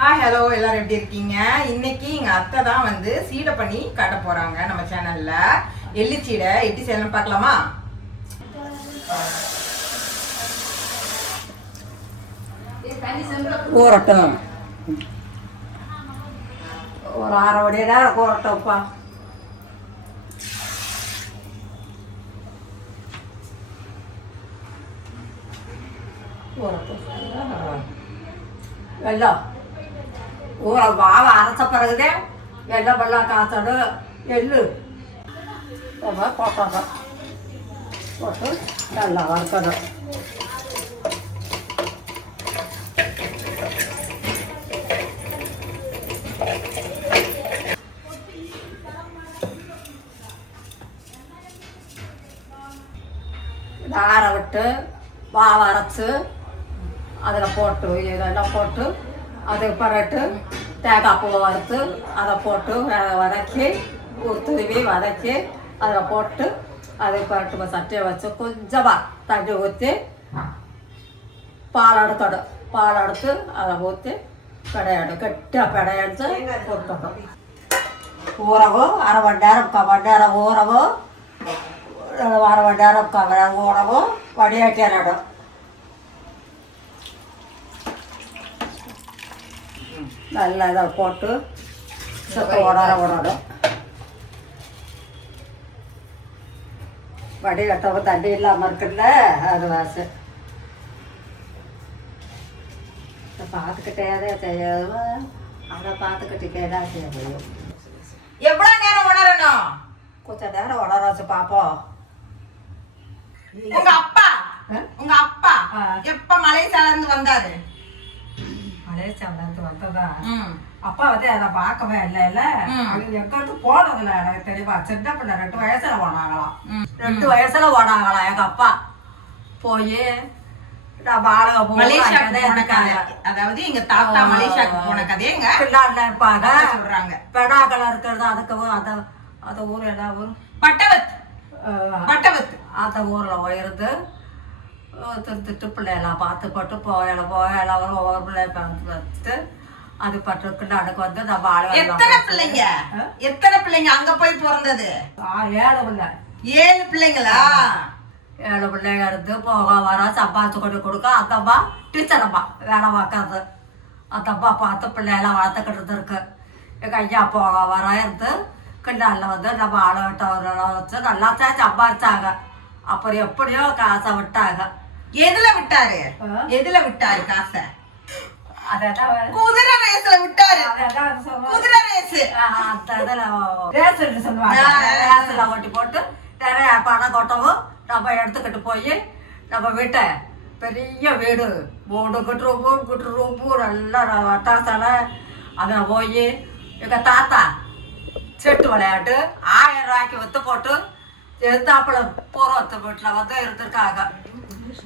Hi hello எல்லாரும் எப்படி இருக்கீங்க? இன்னைக்கு எங்க அத்தை தான் வந்து சீடை பண்ணி காட்ட போறாங்க நம்ம சேனல்ல. எள்ளு சீடை எப்படி செய்யணும்னு பார்க்கலாமா? ஊறட்டும், ஒரு அரை மணி நேரம் ஊறட்டும்ப்பா. ஊறட்டும். வெள்ளம் ஊற மாவை அரைச்ச பிறகுதே வெள்ளம் காய்ச்சணும். எள்ளு போட்டோம், போட்டு நல்லா வறுக்கணும். ஆற விட்டு மாவு அரைச்சி அதில் போட்டு இதெல்லாம் போட்டு அது பிறட்டு தேங்காய் பூவை வறுத்து அதை போட்டு வதக்கி துருவி வதக்கி அதில் போட்டு அதை பிறட்டு சட்டியை வச்சு கொஞ்சமாக தண்ணி ஊற்றி பால் எடுக்கணும். பால் எடுத்து அதை ஊற்றி பிடையாடும், கெட்டியாக பிடையடிச்சு போட்டுக்கணும். ஊறவும் அரை மணி நேரம் 3/4 மணி நேரம் ஊறவும், அரை மணி நேரம் 3/4 மணி நேரம் ஊறவும் வடியாட்டிடும். நல்லா இதை போட்டு சுத்த விடணும். வடிகட்டவும் தண்ணி இல்லாமல் இருக்குல்ல, அது வாசு பார்த்துக்கிட்டே தான் செய்யணும். அதை பார்த்துக்கிட்டே தான் செய்ய முடியும். எவ்வளவு நேரம் உணரணும்? கொஞ்சம் நேரம் உடறாச்சு பார்ப்போம். உங்க அப்பா எப்ப மலேசியால இருந்து வந்தாரு? மலேசியால இருந்து வந்ததா? அப்பா வந்து அதை பார்க்கவே இல்லை. அது எங்கிட்டு போனதில்ல எனக்கு தெரியுமா. சின்ன பிள்ளை 2 வயசுல போனாங்களாம். 2 வயசுல போனாங்களாம் எங்க அப்பா. போய் அதாவது எங்க தாத்தா மலேசியாவுக்கு போன கதையங்க பிள்ளாண்ட இருப்பாங்க சொல்றாங்க. பெடாக்கள் இருக்கிறது அதுக்கு அந்த ஊர் என்ன ஊர்? பட்டவத்து. அந்த ஊர்ல உயர்ந்து திருத்திட்டு பிள்ளையெல்லாம் பார்த்து போட்டு போயெல்லாம் ஒவ்வொரு பிள்ளைய பார்த்துட்டு அது பட்டுக்குள்ள அதுக்கு வந்து நம்ம எத்தனை பிள்ளைங்க அங்க போய் பிறந்தது? 7 பிள்ளை. 7 பிள்ளைங்களா? 7 பிள்ளைங்க இருந்து போக வர சம்பாதிச்சு கொண்டு கொடுக்க அந்த அம்மா டீச்சர் அம்மா வேலை பார்க்காது. அந்த அம்மா பார்த்து பிள்ளையெல்லாம் வளர்த்துக்கிட்டு இருக்கு. எங்கள் ஐயா போக வர இருந்து கிண்டாலில் வந்து நம்ம ஆளை விட்டவரெல்லாம் வச்சு நல்லா சம்பாதிச்சாங்க. அப்புறம் எப்படியோ காசை விட்டாங்க. எதுல விட்டாரு காசை? அதான் குதிரை ரேஸ்ல விட்டாரு. குதிரை ரேஸ் அந்த இதில் ரேஸ் சொல்லுவாங்க. ரேஸில் ஓட்டி போட்டு நிறைய பணம் கொட்டவும் நம்ம எடுத்துக்கிட்டு போய் நம்ம வீட்டை பெரிய வீடு 3 ரூம்பு நல்லா வட்டாசாலை அதில் போய் எங்கள் தாத்தா செட்டு விளையாட்டு 1000 ரூபாய்க்கு விற்று போட்டு எதிர்த்தாப்புல பூர்வத்து வீட்டில் வந்து இருந்திருக்காங்க.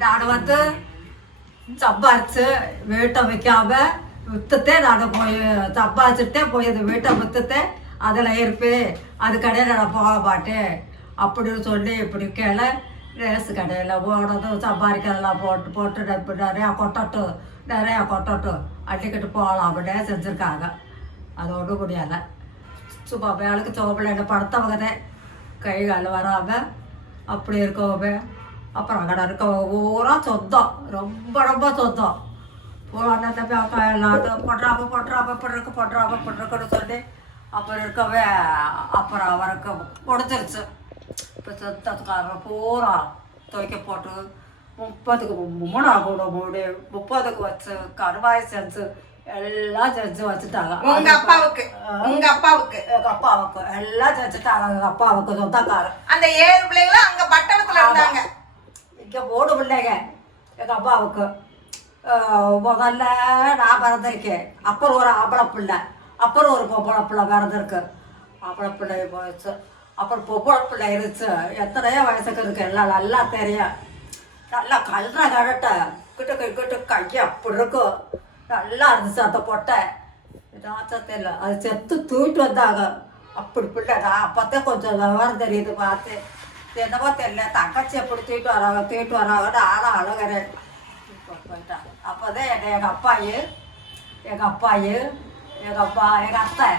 நான் வந்து சம்பாரிச்சு வீட்டை வைக்காம விற்றுத்தே நான் போய் சம்பாதிச்சுட்டே போய் அந்த வீட்டை விற்றுத்தே அதில் இருப்பேன். அது கடையில் நான் போக மாட்டேன் அப்படின்னு சொல்லி இப்படி கேள ரேஸு கடையில் ஓடதும் சம்பாதிக்கிறதெல்லாம் போட்டு நிறையா கொட்டட்டும் அள்ளிக்கிட்டு போகலாம் அப்படின்னே செஞ்சுருக்காங்க. அது ஒன்றும் முடியலை. சும்மா வேலைக்கு சோப்பில் படுத்தவங்க தான் கை கால் வராமல் அப்படி இருக்கவே. அப்புறம் அங்கே இருக்க பூரா சொந்தம், ரொம்ப சொந்தம். பூரா தம்பி அக்கா எல்லாத்தையும் போட்டுறாப்புன்னு சொல்லி அப்புறம் இருக்கவே அப்புறம் அவருக்கு முடிஞ்சிருச்சு. இப்போ சொந்தத்துக்காரர் பூரா துவைக்க போட்டு 30க்கு 3 கூட மூடி 30க்கு வச்சு கருவாய் செஞ்சு எல்லாம் செஞ்சு வச்சுட்டாங்க. எங்க அப்பாவுக்கு எல்லாம் செஞ்சுட்டாங்க. எங்க அப்பாவுக்கு சொந்தக்காரர். அந்த 7 பிள்ளைங்களும் அங்க பட்டணத்துல இருந்தாங்க. இங்கே 3 பிள்ளைங்க எங்க அப்பாவுக்கு. முதல்ல நான் பிறந்திருக்கேன். அப்புறம் ஒரு ஆம்பளை பிள்ளை, அப்புறம் ஒரு பொம்பளை பிள்ளை பிறந்திருக்கு. ஆம்பளை பிள்ளை போயிடுச்சு. அப்புறம் பொம்பளை பிள்ளை இருந்துச்சு. எத்தனையோ வயசுக்கு இருக்கு எல்லாம் நல்லா தெரியும். நல்லா கழட்ட கிட்ட கையை அப்படி இருக்கும். நல்லா இருந்துச்சு அந்த பொட்டை. ஏதாச்சும் தெரியல, அது செத்து தூக்கிட்டு வந்தாங்க. அப்படி பிள்ளை நான் அப்போத்தான் கொஞ்சம் விவரம் தெரியுது பார்த்து. என்னவோ தெரியல, தங்கச்சி எப்படி தூக்கிட்டு வராங்கன்னு ஆளும் அழுகிறேன். போயிட்டான். அப்போதான் எங்கள் அப்பாயி எங்கள் அப்பாயி எங்கள் அப்பா எங்கள் அத்தை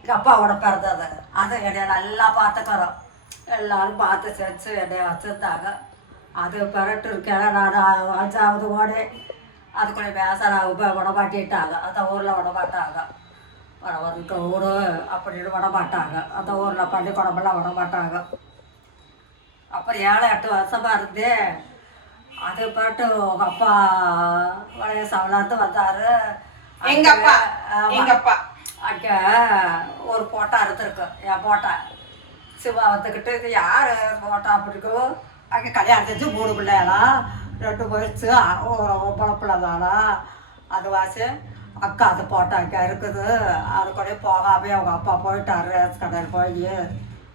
எங்கள் அப்பாவோட பிறந்தது அது என்னைய நல்லா பார்த்துக்கிறோம். எல்லோரும் பார்த்து செஞ்சு என்னைய வச்சுருந்தாங்க. அது பிறட்டு இருக்கேன் நான் 5வது ஓடி அதுக்குள்ளே பேச விட மாட்டிட்டாங்க. அந்த ஊரில் விட மாட்டாங்க. வந்து ஊர் அப்படின்னு விட மாட்டாங்க. அந்த ஊரில் பள்ளிக்கூடமெல்லாம் விட மாட்டாங்க. அப்புறம் 7-8 வருஷமாக இருந்தேன். அது பாட்டு உங்கள் அப்பா வளைய சவலாந்து வந்தார். எங்கள் அப்பா அங்கே ஒரு போட்டா இருந்திருக்கு. என் போட்டா சிவா வந்துக்கிட்டு இது யார் போட்டா அப்படிக்கும். அங்கே கல்யாணம் செஞ்சு 3 பிள்ளைலாம் 2 போயிடுச்சு. ஒரு பொழப்பில் தானா அது வாசி அக்கா அது போட்டா அங்கே இருக்குது. அது கூட போகாமே அவங்க அப்பா போயிட்டார் ரேஸ் கடையில் போய்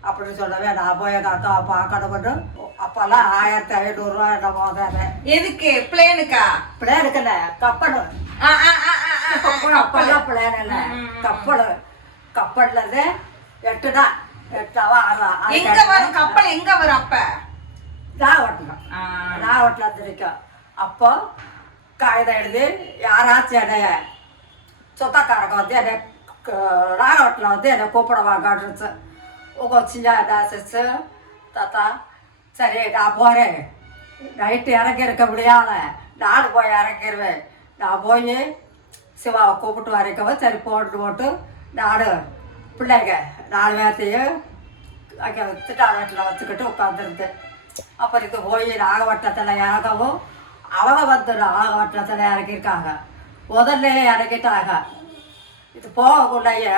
அப்படின்னு சொல்லவே நான் போய் எங்கள் அக்காவை பார்க்கணும்னு அப்போல்லாம் 1500 என்ன போதாரு. எதுக்கு? பிளேனுக்கா? பிளேனுக்குல்ல கப்பல். அப்பெல்லாம் பிளேன் இல்லை கப்பல். கப்பல்ல 8 தான் 8ஆவா 6ஆ. எங்க வரும் கப்பல்? எங்க வரும்? அப்ப நாகப்பட்டினம் இருந்திருக்கோம். அப்போ காகிதம் எழுதி யாராச்சும் என்னைய சொந்தக்காரங்க வந்து என்னை நாகப்பட்டினம் வந்து என்னை கூப்பிடுவாங்கன்னு உங்கள் சின்ன டாசஸ் தாத்தா சரி நான் போகிறேன். நைட்டு இறங்கி இருக்க முடியாத நானும் போய் இறங்கிடுவேன். நான் போய் சிவாவை கூப்பிட்டு வரைக்கவும் சரி போட்டு நானும் பிள்ளைங்க 4 பேர்த்தையும் அங்கே திட்டாளத்தில் வச்சுக்கிட்டு உட்காந்துருந்தேன். அப்புறம் இது போய் நாகப்பட்டினத்தில் இறங்கவும் அவங்க வந்து நாகப்பட்டினத்தில் இறங்கியிருக்காங்க. முதல்ல இறங்கிட்டாங்க. இது போகக்குள்ளையே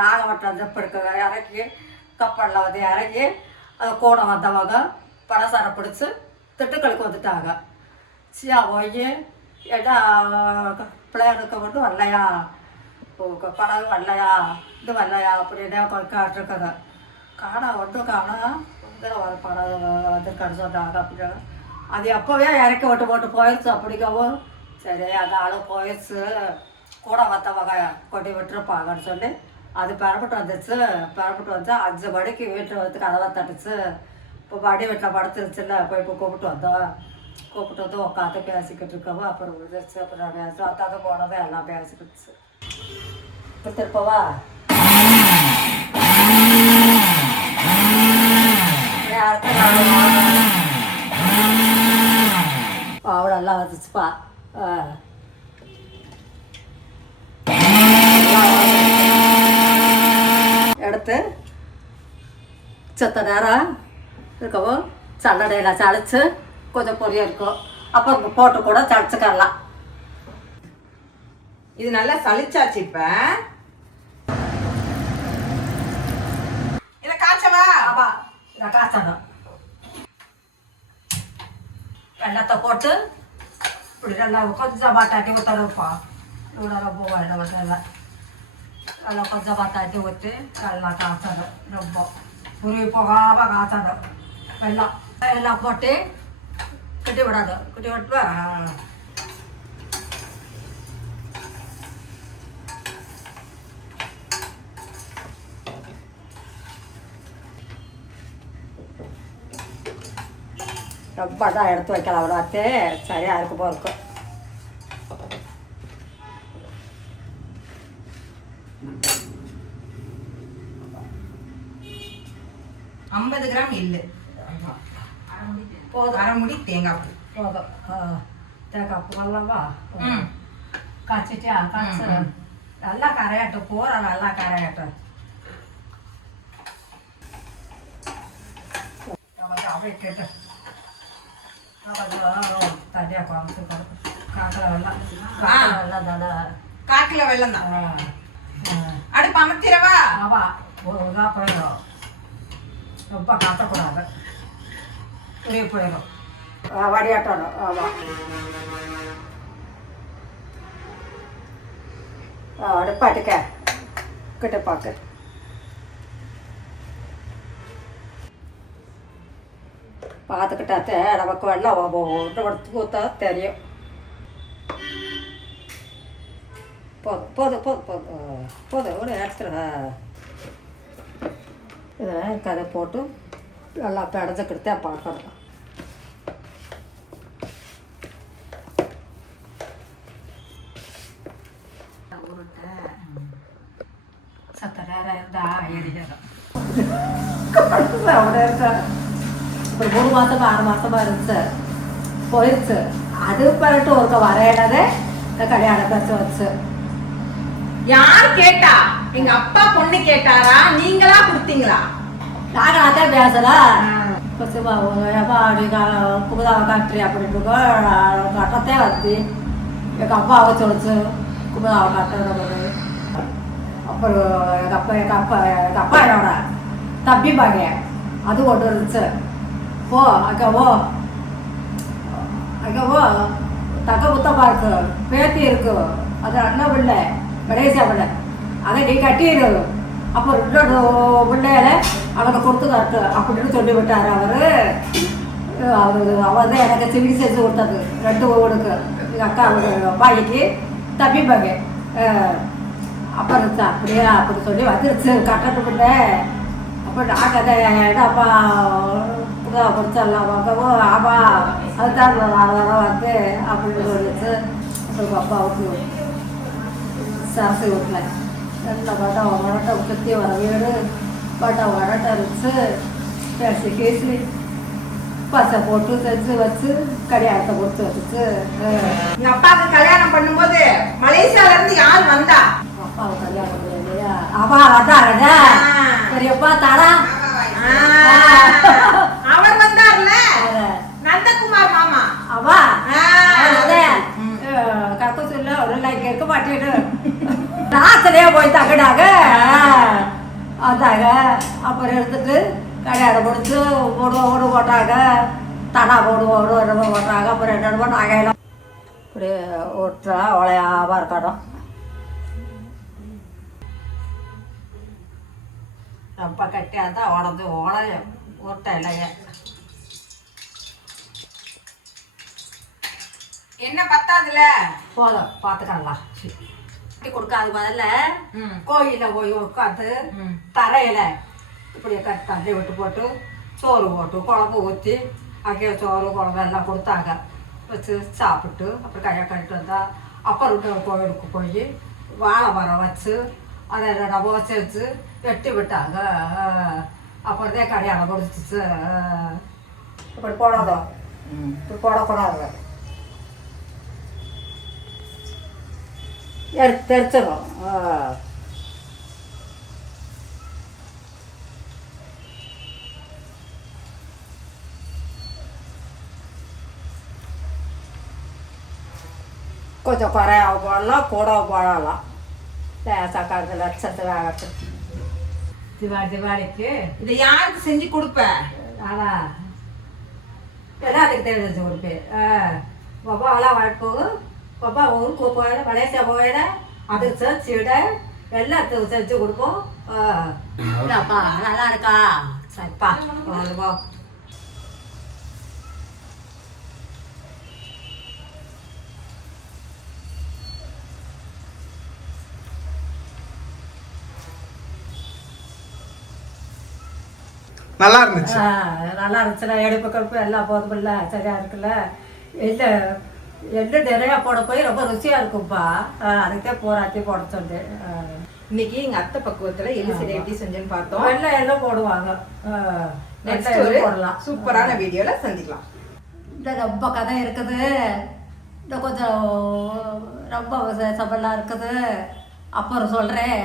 நாகப்பட்டினம் இப்போ இறங்கி கப்பலில் வந்து இறங்கி அது கூட வந்தவங்க பலசாரை பிடிச்சி திட்டுக்களுக்கு வந்துட்டாங்க. சியா போய் ஏன்னா பிள்ளைகளுக்கு மட்டும் வரலையா, படகு வரலையா, இது வரலையா அப்படின்னு காட்டிருக்காங்க. காணா ஒன்றும் காணா படம் வந்துருக்கான்னு சொன்னாங்க. அப்படின்னு அது எப்போவே இறக்கி போட்டு போயிடுச்சு. அப்படிங்கவும் சரி அந்த ஆளு போயிடுச்சு கூட வந்தவங்க கொண்டு விட்டுருப்பாங்கன்னு சொல்லி அது பெறப்பட்டு வந்துச்சு. பெறப்பட்டு வந்து 5 மணிக்கு வீட்டில் வந்து கதவை தட்டுச்சு. இப்போ மடி வீட்டில் படுத்துருச்சுல்ல போய் இப்போ கூப்பிட்டு வந்தோம். கூப்பிட்டு வந்து உட்காந்து பேசிக்கிட்டு இருக்கவும் அப்புறம் விழுந்துருச்சு. அப்புறம் பேசும் அத்தாந்து போனதும் எல்லாம் பேசிக்கிடுச்சு. இப்போ திருப்பவா அவ்வளோலாம் வந்துச்சுப்பா. எடுத்து செத்த நேரம் இருக்கவும் சல்லடையில் சளிச்சு கொஞ்சம் பொரியாக இருக்கும். அப்புறம் போட்டு கூட சளிச்சுக்கலாம். இது நல்லா சளிச்சாச்சு. இப்போ இதை காய்ச்சவா? ஆமாம் இதை காய்ச்சணும். வெள்ளத்தை போட்டு இப்படி நல்லா கொஞ்சம் பாட்டாட்டி ஊற்றணும்ப்பா. இவ்வளோ ரொம்ப வெள்ளம் வந்து நல்லா கொஞ்சம் பாட்டாட்டி ஊற்றி நல்லா காய்ச்சணும். ரொம்ப உருவி போகாமல் காய்ச்சணும். வெள்ளம் எல்லாம் போட்டு கட்டி விடணும். கட்டி விட்டு ரொம்ப தான் எடுத்து வைக்கலாம். அவ்வளோத்தே சரியாக இருக்கும் போல இருக்கும். 50 கிராம் எள்ளு போதும். அரை முடி தேங்காய் பூ போதும். தேங்காய் பூ நல்லாவா காய்ச்சிட்டியா? காய்ச்சி நல்லா கரையாட்டும். பூரா நல்லா கரையாட்டும். அப்படியே கேட்டு தனியாக குழம்புக்கணும். காட்டில் வெள்ளம் தானே. காட்டில் வெள்ளம் தான். அடுப்பு அமர்த்திடவா? ஆமாம் ஒரு இதாக போயிடும். ரொம்ப காட்டக்கூடாது. உரிய போயிடும். வடியாட்டணும். ஆமாம் அடுப்பாட்டுக்க கிட்ட பார்க்க பார்த்துக்கிட்டாத்தே நமக்கு வெள்ளம் ஒன்று ஊற்ற தெரியும். போதும் போதும் போதும் போதும் போதும் ஒரு எடுத்துரு. இதை கதை போட்டு நல்லா பிடஞ்சிக்கிட்டே பார்க்கணும். சத்த நேரம் இருந்தா எரிஞ்சிடும் അവിടെ ഒരു 3 മാസം 6 മാസം இருந்துச்சு போயிருச்சு அது பண்ணிட்டு ஒருக்க வரையினதே இந்த கல்யாணம் பேச வச்சு யார் கேட்டா? எங்க அப்பா பொண்ணு கேட்டாரா, நீங்களா கொடுத்தீங்களா? நாங்க அதான் பேசல குமுதாவை காட்டுறி அப்படின்னு கட்டத்தே வந்து எங்கள் அப்பாவை சொல்லிச்சு குமுதாவை காட்டுறது. அப்புறம் எங்கள் அப்பா என்னோட தம்பி மகன் அது கொண்டு இருந்துச்சு. போ அக்காவோ தக்க புத்தப்பா இருக்கு, பேத்தி இருக்கு, அது அண்ணன் பிள்ளை கணேசா பிள்ளை, அதை நீ கட்டிடு. அப்புறம் இன்னொரு பிள்ளையில அவனை கொடுத்து காட்டு அப்படின்னு சொல்லி விட்டார் அவர் தான் எனக்கு சிகிச்சை செஞ்சு கொடுத்தது 2 ஊருக்கு எங்கள் அக்கா அப்பாய்க்கு தம்பி மகன். அப்புறம் இருந்துச்சு அப்படியே அப்படி சொல்லி வந்துருச்சு கட்டட்டு பிள்ளை. அப்புறம் நாங்கள் அதை அப்பா படிச்சிடலாம் வாங்கவோ ஆமாம் அதுதான் வந்து அப்படின்னு சொல்லிச்சு. அப்புறம் அப்பாவுக்கு சரசு வீட்டில் நல்ல வடட்டை சுற்றி வர வீடு வடட்டை இருந்துச்சு. பேசி கேசி பசை போட்டு செஞ்சு வச்சு கல்யாணத்தை கொடுத்து வச்சுச்சு. எங்க அப்பாவுக்கு கல்யாணம் பண்ணும்போது மலேசியால இருந்து யார் வந்தா? அப்பாவுக்கு கல்யாணம் பண்ண இல்லையா? அப்பா வந்தாருங்க பெரியப்பா தாரா அவர் வந்தார்ல நந்தகுமார் மாமா. அவா கக்க சொல்ல ஒரு லைக் இருக்க மாட்டேன்னு நாசனையா போய் தங்கடாக வந்தாங்க. அப்புறம் எடுத்துட்டு கல்யாணம் முடிச்சு ஓடு போட்டாங்க, தடா ஓடு போட்டாங்க. அப்புறம் 2 ரூபா நகையெல்லாம் இப்படி ஓட்டுறா உழையாம இருக்கணும். ரொம்ப கட்டியாக தான் உடஞ்சு உழையும் ஓட்ட இல்லையே. என்ன பத்தாதுல போதும் பார்த்துக்கலாம். கொடுக்காது முதல்ல கோயில போய் உட்காந்து தரையில இப்படி தண்ணி விட்டு போட்டு சோறு போட்டு குழம்பு ஊற்றி அங்கே சோறு குழம்பு எல்லாம் கொடுத்தாங்க. வச்சு சாப்பிட்டு அப்புறம் கையை கழிட்டு வந்தா. அப்புறம் கோயிலுக்கு போய் வாழை மரம் வச்சு அதை நம்ம வச்சு வெட்டி விட்டாங்க. அப்புறதே கல்யாணம் முடிச்சிச்சு. இப்படி போடாதோம், இப்படி போடக்கூடாது, தெரிச்சிடும். கொஞ்சம் குறையாவை போடலாம், கூடவை போடலாம். லேசாக்காது லட்சத்து வேகத்து. திவாலிக்கு இதை யாருக்கு செஞ்சு கொடுப்ப? ஆனா எல்லாத்துக்கு தெரிஞ்சு செஞ்சு கொடுப்பேன். பப்பாவெல்லாம் வாங்கிட்டு போகும். பப்பா ஊருக்கு போயிட மலேசியா போயிட அதுக்கு சர்ச்சிட எல்லாத்துக்கும் செஞ்சு கொடுப்போம். இல்லப்பா நல்லா இருக்கா? சரிப்பா போ. நல்லா இருந்துச்சு. நல்லா இருந்துச்சுல, எடுப்பு கடுப்பு எல்லாம் போதுமில்ல, சரியா இருக்குல்ல. எள்ளு நிறையா போட போய் ரொம்ப ருசியா இருக்கும்ப்பா. அதுக்கே போராட்டி போட சொன்னேன். இன்னைக்கு எங்க அத்தை பக்குவத்துல எள்ளு சீடை எப்படி செஞ்சேன்னு பார்த்தோம். எல்லாம் போடுவாங்க. நெக்ஸ்ட் ஒரு சூப்பரான வீடியோல சந்திக்கலாம். இந்த ரொம்ப கதை இருக்குது, இந்த கொஞ்சம் ரொம்ப சபலா இருக்குது. அப்புறம் சொல்றேன்.